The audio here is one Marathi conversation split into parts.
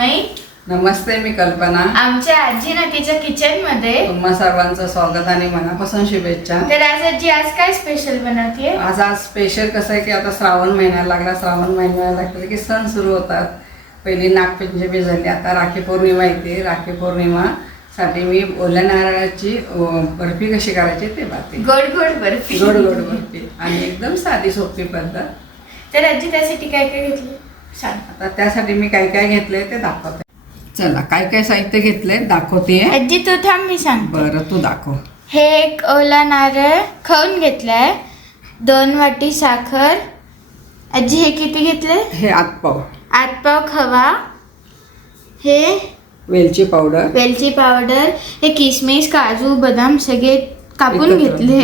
मृण्मयी. नमस्ते, मी कल्पना. आमच्या आजी नातीच्या किचन मध्ये तुम्हा सर्वांचं स्वागत आणि मनापासून शुभेच्छा. तर आज काय स्पेशल बनवतीये? आज स्पेशल कसं आहे की आता श्रावण महिना लागला. श्रावण महिना लागला की सण सुरू होतात. पहिली नागपंचमी झाली, आता राखी पौर्णिमा येते. राखी पौर्णिमा साठी मी ओल्या नारळाची बर्फी कशी करायची ते पाहते. गोड गोड बर्फी. गोड गोड बर्फी आणि एकदम साधी सोपी पद्धत. तर आजी त्यासाठी काय काय घेतलं सांग. आता त्यासाठी मी काय काय घेतलंय ते दाखवते. चला, काय काय साहित्य घेतलंय दाखवते. आजी तू थांब, मी सांग. बरं, तू दाखव. हे एक ओला नारळ खाऊन घेतलाय, 2 वाटी साखर. आजी हे किती घेतलंय? हे आतपाव. आतपाव खवा, हे वेलची पावडर, वेलची पावडर, हे किसमिस काजू बदाम सगळे कापून एकत्र. घेतले.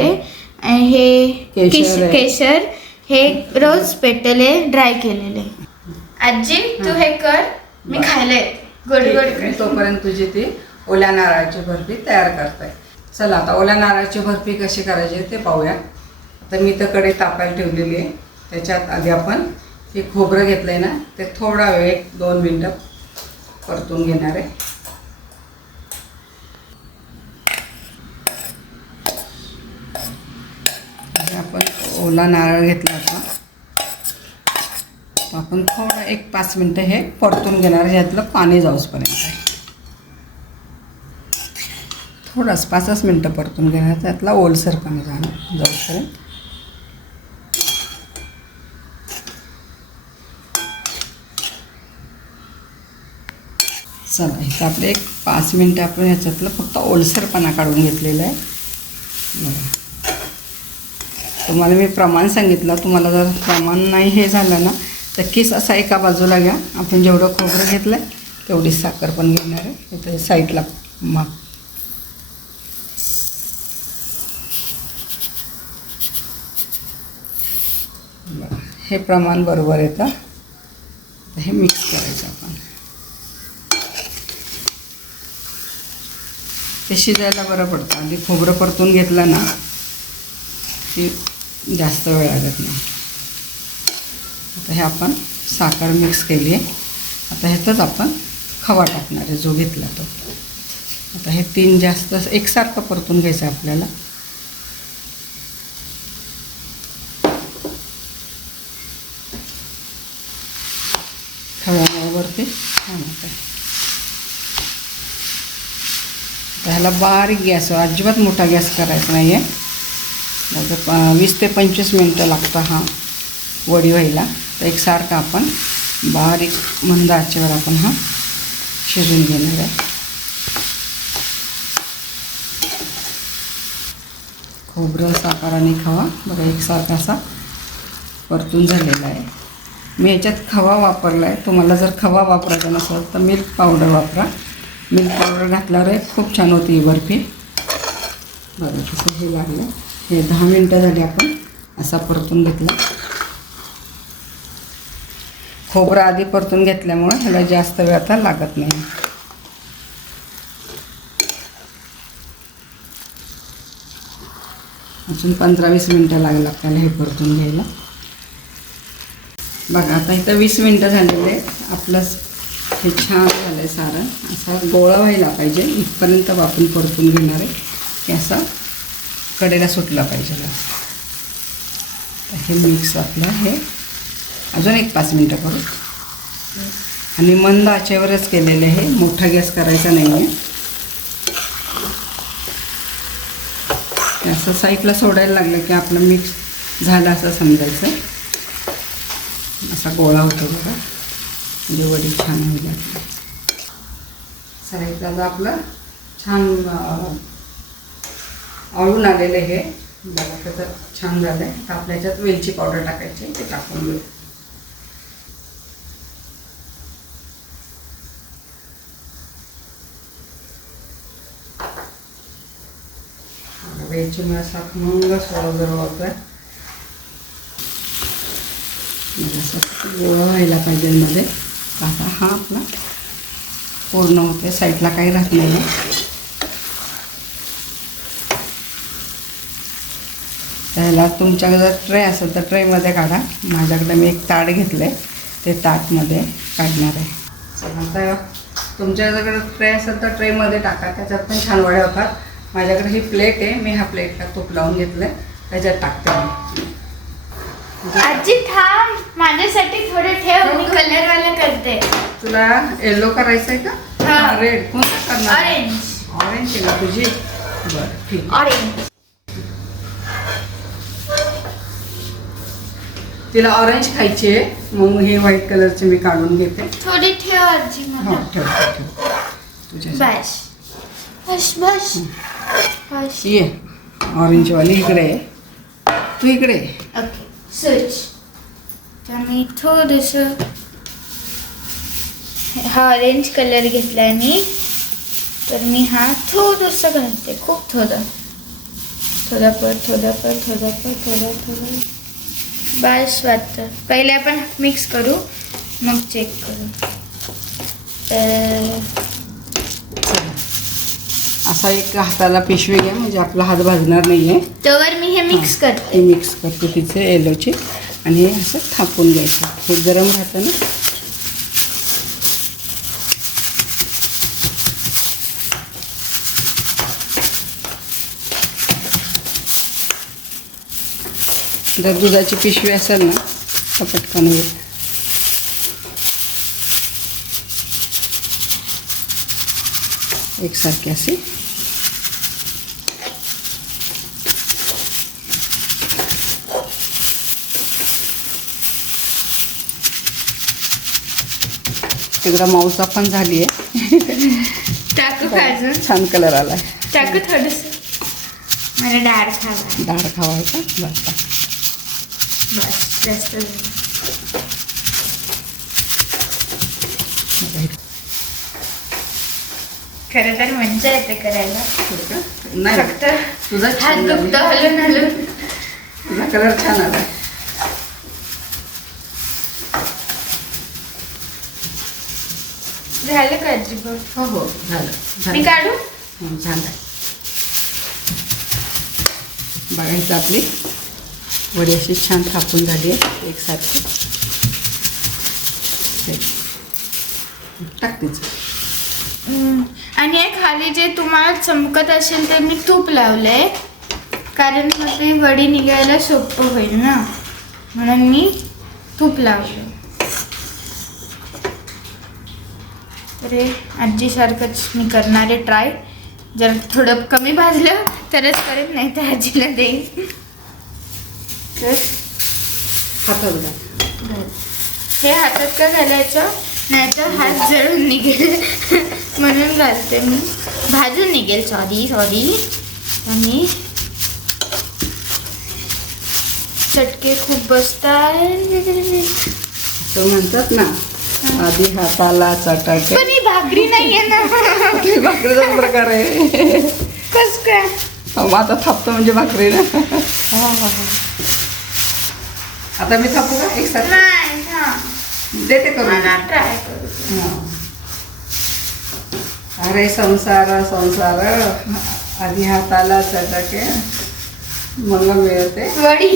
हे केशर आहे. केशर, हे रोज पेटले ड्राय केलेले. आजी तू हे कर, मी खायला येते. गोड ठीक गोड आहे. मी तोपर्यंत तुझी ती ओल्या नारळाची बर्फी तयार करते. चला, आता ओल्या नारळाची बर्फी कशी करायची ते पाहूया. आता मी तर कढई तापायला ठेवलेली आहे. त्याच्यात आधी आपण हे खोबरं घेतलं आहे ना, ते थोडा वेळ 1-2 मिनटं परतून घेणार आहे. आपण ओला नारळ घेतला होता, आपण थोडं 1-5 मिनटं हे परतून घेणार. ह्यातलं पाणी जाऊसपर्यंत थोडंच 5 मिनटं परतून घेणार. त्यातला ओलसर पाणी जाऊसपर्यंत. चला, इथं आपले 5 मिनटं आपण ह्याच्यातलं फक्त ओलसरपणा काढून घेतलेला आहे. बघा, तुम्हाला मी प्रमाण सांगितलं. तुम्हाला जर प्रमाण नाही हे झालं ना तर किस असा एका बाजूला घ्या. आपण जेवढं खोबरं घेतलं तेवढी साखर पण घेणार आहे. इथे साईडला माप. बघा, हे प्रमाण बरोबर येतं. हे मिक्स करायचं आपण. ते शिजायला बरं पडतं. आधी खोबरं परतून घेतलं ना की जास्त वेळ लागत नाही. आता हे आपण साखर मिक्स केली आहे. आता ह्यातच आपण खवा टाकणार आहे जो घेतला तो. आता हे 3 जास्त एकसारखं परतून घ्यायचं आपल्याला. खव्यावरती छान होतं. ह्याला बारीक गॅसवर, अजिबात मोठा गॅस करायचा नाही आहे. 20 ते 25 मिनटं लागतं हा वडी व्हायला. तर एकसारखा आपण बारीक मंद आचेवर आपण हा शिजून घेणार आहे. खोबरं, साखर आणि खवा बघा एकसारखा असा परतून झालेला आहे. मी याच्यात खवा वापरला आहे. तुम्हाला जर खवा वापरायचा नसेल तर मिल्क पावडर वापरा. मिल्क पावडर घातल्यावर खूप छान होती ही बर्फी. बरं, तसं हे लागलं. हे 10 मिनटं झाली आपण असा परतून घेतला. खोबरं आधी परतून घेतल्यामुळं ह्याला जास्त वेळ आता लागत नाही. अजून 15-20 मिनटं लागलं आपल्याला हे परतून घ्यायला. बघा, आता इथं 20 मिनटं झालेले आहेत. आपलं हे छान झालं आहे सारण. असा गोळा व्हायला पाहिजे इथपर्यंत आपण परतून घेणार आहे की असा कडेला सुटला पाहिजे. हे मिक्स आपलं हे अजून 1-5 मिनटं करू. आणि मंद आचेवरच केलेलं आहे. मोठा गॅस करायचा नाही आहे. असं साईडला सोडायला लागलं की आपलं मिक्स झालं असं समजायचं. असा गोळा होतो बघा, म्हणजे वडी छान होईल. साईडला आपलं छान आळून आलेलं हे बघा कसं छान झालं आहे. तर आपल्या ह्याच्यात वेलची पावडर टाकायची, ते टाकून घेऊ. वेलची मला सात मंग सोळा होतं. असं गोळा व्हायला पाहिजे मध्ये. आता हा आपला पूर्ण होते. साईडला काही राहत नाही. त्याला तुमच्याकडे जर ट्रे असेल तर ट्रेमध्ये काढा. माझ्याकडे मी एक ताट घेतलं आहे, ते ताटमध्ये काढणार आहे. चला आता तुमच्याकडे ट्रे असेल तर ट्रेमध्ये टाका, त्याच्यात पण छान वड्या होतात. माझ्याकडे ही प्लेट आहे, मी ह्या प्लेटला तूप लावून घेतलं, त्याच्यात टाकते मी. आजी थांब, माझ्यासाठी थोडं ठेव, मी कलरवाला करते. तुला येलो करायचं आहे हा. का? रेड कोणतं करणार? ऑरेंज. ऑरेंज आहे का तुझी? बरं ठीक. ऑरेंज. तिला ऑरेंज खायची आहे, मग हे व्हाईट कलरचे मी काढून घेते. थोडी ठेव आजी हो मला. ठेव तुझ्या. बस बस बस बस. ये ऑरेंजवाली इकडे आहे, तू इकडे ये. Okay switch. तर मी थोडंसं हा ऑरेंज कलर घेतलाय मी, तर मी हा थोडंसं घालते, खूप थोडं थोडं बस वाटतं. पहिले आपण मिक्स करू, मग चेक करू. असा एक हाताला पिशवी घ्या, म्हणजे आपला हात भाजणार नाही आहे. तोवर मी हे मिक्स हे करते. मिक्स करतो तिचे येलोचे, आणि हे असं थापून घ्यायचं. हे गरम राहतं ना. जर दुधाची पिशवी असेल ना तर पटकन होईल. एकसारखी अशी. एकदा मावसा पण झाली आहे. टाकू का अजून? छान कलर आलाय. टाकू थोडस, मला डाळ खावा. डाळ खावायचा. बस बस जास्त झालं. खरं तर मजा येते करायला, नाही फक्त तुझा हात छान झाली. दुखतं हलून. तुझा कलर छान आलाय. झालं का आजी बघ? हो झालं मी काढू? झालं. बघायचं आपली वडी अशी छान थापून झाली आहे एकसारखी. टाकतेच. आणि हे खाली जे तुम्हाला चमकत असेल तर मी तूप लावलंय, कारण मग ते वडी निघायला सोपं होईल ना, म्हणून मी तूप लावलं. तर हे आजीसारखंच मी करणार आहे ट्राय. जर थोडं कमी भाजलं तरच करेन, नाही तर आजीला देईन. तर हातात घाल. हे हातात का घालायचं, नाही तर हात जळून निघेल म्हणून घालते मी. भाजून निघेल, सॉरी. आणि चटके खूप बसतात. तर म्हणतात ना, आधी हाताला चटाके. पण ही भाकरी नाहीये ना. भाकरीचा प्रकार आहे. कस काय? आता थापतो म्हणजे भाकरी ना. आता मी थापू का एकसारखी? नाही हा. देते करून. ट्राय करू. अरे संसार आधी हाताला चटाके मग मिळते वडी.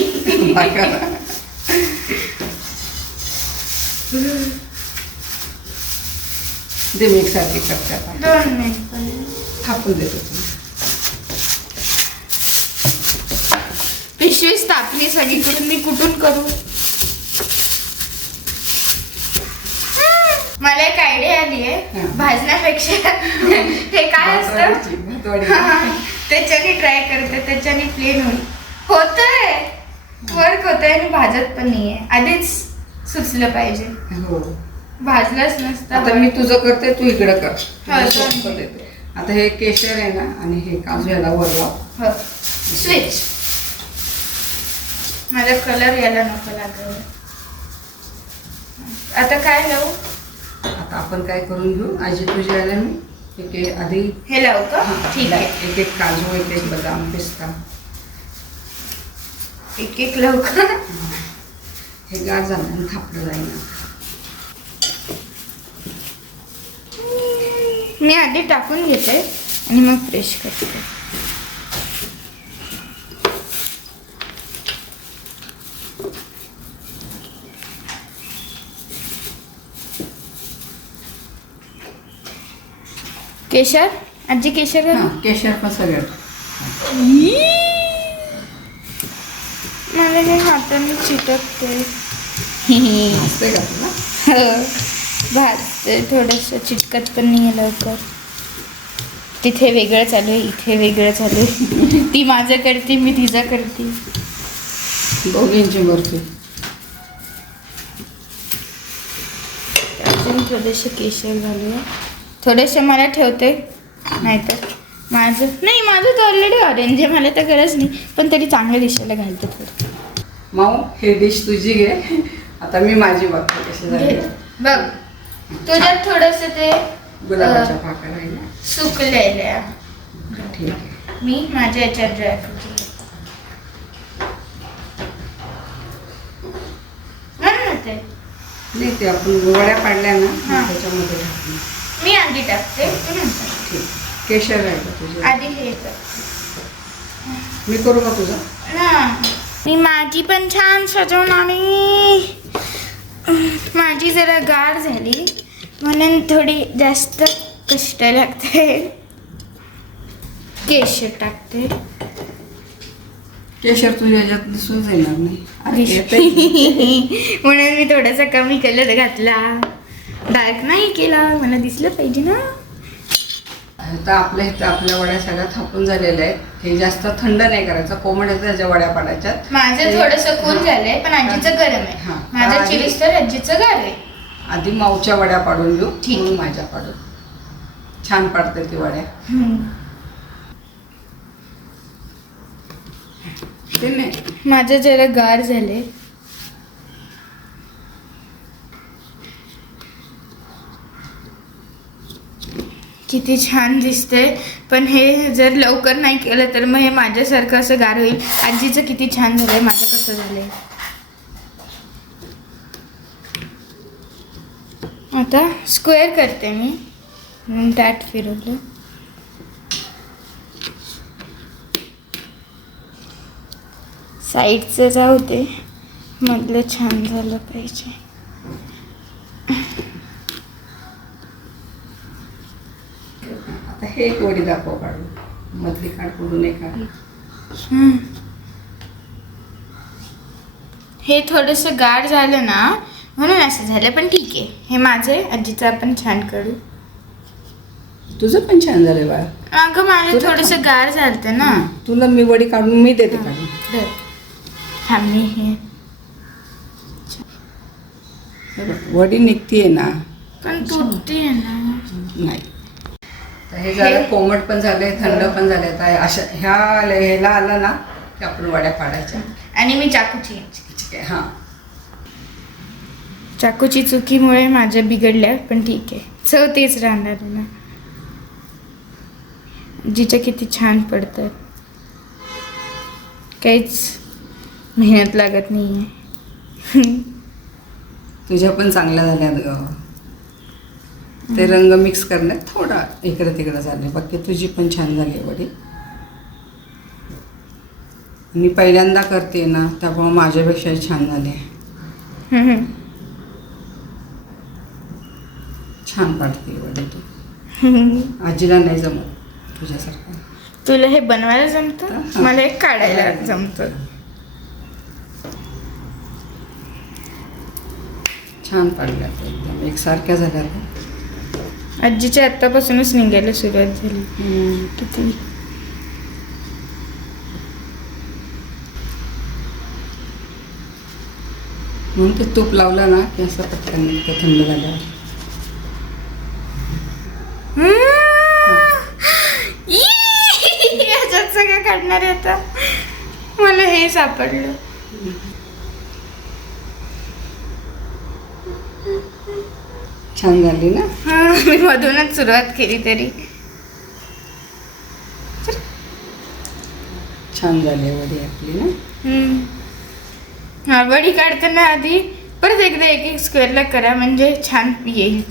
दे मी एकसारखी करते आता. 2 मिनिट थापून देतो तुम्ही. पिशवीच तापली सगळीकडून, मी कुठून करू? मला एक आयडिया आली आहे. भाजण्यापेक्षा हे काय असतं भातवाडी. त्याच्याने ट्राय करते, त्याच्याने प्लेन होतंय, वर्क होतंय आणि भाजत पण नाहीये. आधीच सुचलं पाहिजे, हो. भाजलंच नसतं. आता मी तुझं करते, तू इकडं कर. हा, सोपं देते. आता हे केशर आहे ना, आणि हे काजू याला वरवा. हो. स्विच. माझा कलर यायला नको लागला. आता काय लावू? आता आपण काय करून घेऊ, आजी तुझ्या याला मी आधी हे लावू का? ठीक आहे. एक काजू, एक बदाम, पिस्ता, एक लावू का? हे गार झालं आणि थापलं जाईल. मी आधी टाकून घेते आणि मग फ्रेश करते. केशर आजी केशर घालू? हां केशर पण सगळं. मला हे हाताने चिटकते. असते का तुला? भाजते थोडंसं, चिटकत पण नाही आहे लवकर. तिथे वेगळं चालू आहे, इथे वेगळं चालू आहे. ती माझं करते, मी तिचं करते. दोघींची बर्फी. अजून थोडेसे केशर घालूया. थोडेसे मला ठेवते, नाहीतर माझं तर ऑलरेडी ऑरेंज आहे, मला तर गरज नाही. पण तरी चांगलं दिसायला घालते थोडं. माऊ हे डिश तुझी घे, आता मी माझी बघते कशी झाली. बघ तुझ्यात थोडंसं ते गुलाबाच्या पाकळ्या राहिल्या. सुकलेल्या, ठीक आहे. मी माझ्या याच्यात ड्रायफ्रूट ते नाही ते आपण वड्या पाडल्या ना हां. त्याच्यामध्ये टाकून. मी आधी टाकते, तू नंतर. ठीक. केशर आहे का तुझे? आधी हे कर मी करू का तुझं? ना. मी माझी पण छान सजवून आणि माझी जरा गाढ झाली म्हणून थोडी जास्त कष्ट लागते. केशर टाकते. केशर तुझ्या ह्याच्यात दिसून येणार नाही. अरे, येतंय. म्हणून मी थोडासा कमी कलर घातला, डार्क नाही केला, मला दिसलं पाहिजे ना. आता आपल्या इथं आपल्या वड्या सगळ्या थापून झालेल्या आहेत. हे जास्त थंड नाही करायचं, कोमट येतं त्याच्या वड्या पाडायच्यात. माझं थोडंसं खून झालंय, पण आजीचं गरम आहे. हां. माझं चिरीस तर आजीचं गार आहे. आधी माऊच्या वड्या पाडून घेऊ, ठीक. मग माझ्या पाडून. छान पाडते ती वड्या. ते नाही माझं जरा गार झाले. किती छान दिसते, पण हे जर लवकर नाही केलं तर मग हे माझ्यासारखं असं गार होईल. आजीचं किती छान झालंय, माझं कसं झालंय. आता स्क्वेअर करते मी, म्हणून ताट फिरवलं. साईडचं जाऊ दे, मधलं छान झालं पाहिजे. आता हे एक वडी दाखव काढून, मधली काढ, कुठून एक काढ. हे थोडंसं गाढ झालं ना म्हणून असं झालं, पण ठीक आहे. हे माझे आजीचं आपण छान करू. तुझं पण छान झालं बाळा. अगं माझं तुझं थोडंसं गाढ झालं ना. तुला मी वडी काढून मी देते काढून. धर. थांबली हे, हे बघ, वडी निघतीये ना. पण तुटते ना. नाही तर हे झालं, कोमट पण झाले, थंड पण झाले. आता अशा ह्याला आलं ना की आपण वड्या पाडायच्या. आणि मी चाकूची हां, चाकूची चुकीमुळे माझ्या बिघडल्या, पण ठीक आहे, चव तेच राहणार आहे ना. जिच्या किती छान पडतात, काहीच मेहनत लागत नाही आहे. तुझ्या पण चांगल्या झाल्यात ग. ते रंग मिक्स करण्यात थोडा इकडे तिकडे झाले, बाकी तुझी पण छान झाली वडी. मी पहिल्यांदा करते ना, त्यामुळे माझ्यापेक्षा छान झाले. छान पाडते वडी तू. आजीला नाही जमत तुझ्यासारखं. तुला हे बनवायला जमतं, हां. मला हे काढायला जमतं. छान पाडल्या एकदम एकसारख्या झाल्या. आजीच्या आत्तापासूनच निघायला सुरुवात झाली. किती म्हणून ते तूप लावलं ना की असं पटकन निघतं थंड झाल्यावर. याच्यात सगळं काढणार आहे आता. मला हे सापडलं. छान झाली ना. मी मधूनच सुरुवात केली तरी छान झाली वडी आपली ना. वडी काढताना आधी परत एकदा एक एक स्क्वेअरला करा, म्हणजे छान येईल.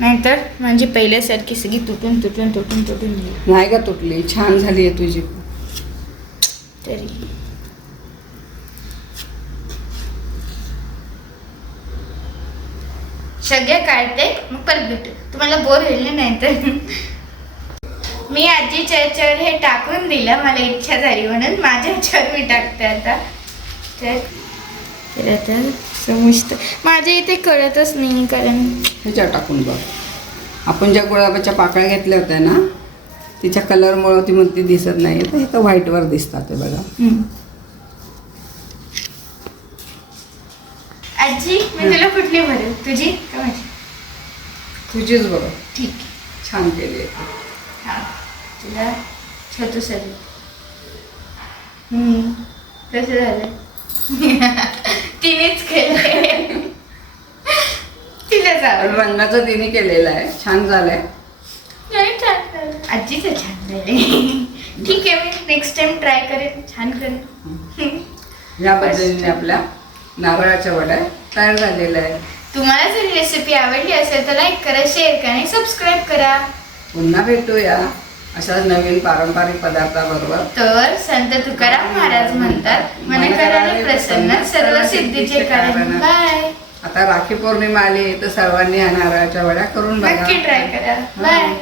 नाहीतर म्हणजे पहिल्यासारखी सगळी तुटून तुटून तुटून तुटून येईल. नाही का तुटली, छान झाली आहे तुझी. तरी सगळे काढते मग परत भेटू. तुम्हाला बोर होईल नाही तर. मी आजीच्या याच्यावर हे टाकून दिलं, मला इच्छा झाली म्हणून माझ्या याच्यावर मी टाकते आता. तर आता समजतं माझ्या इथे कळतच नाही कारण ह्याच्यावर टाकून बघ. आपण ज्या गुलाबाच्या पाकळ्या घेतल्या होत्या ना तिच्या कलरमुळं ती म्हणते दिसत नाही, तर हे तर व्हाईटवर दिसतात ते बघा. आजी मी तुला कुठली भरू, तुझी का माझी? तुझीच बघा. ठीक छान केली आहे. हा तुला छोटू सर कसं झालं? तिनेच केलं. तिला जावं रंगाचं तिने केलेलं आहे, छान झालंय. नाही छान झालं. आजीचं छान झालंय. ठीक आहे मी नेक्स्ट टाइम ट्राय करेन, छान करेन. या पद्धतीने आपल्या नारळाच्या वड्या तयार झालेल्या आहे. तुम्हाला जर रेसिपी आवडली असेल तर लाईक करा, शेअर करा आणि सबस्क्राईब करा. पुन्हा भेटूया अशाच नवीन पारंपरिक पदार्थाबरोबर. तर संत तुकाराम महाराज म्हणतात, मन कराने प्रसन्न सर्व सिद्धीचे कारण. बाय. आता राखी पौर्णिमा आली तर सर्वांनी या नारळाच्या वड्या करून बघा. नक्की ट्राय करा. बाय.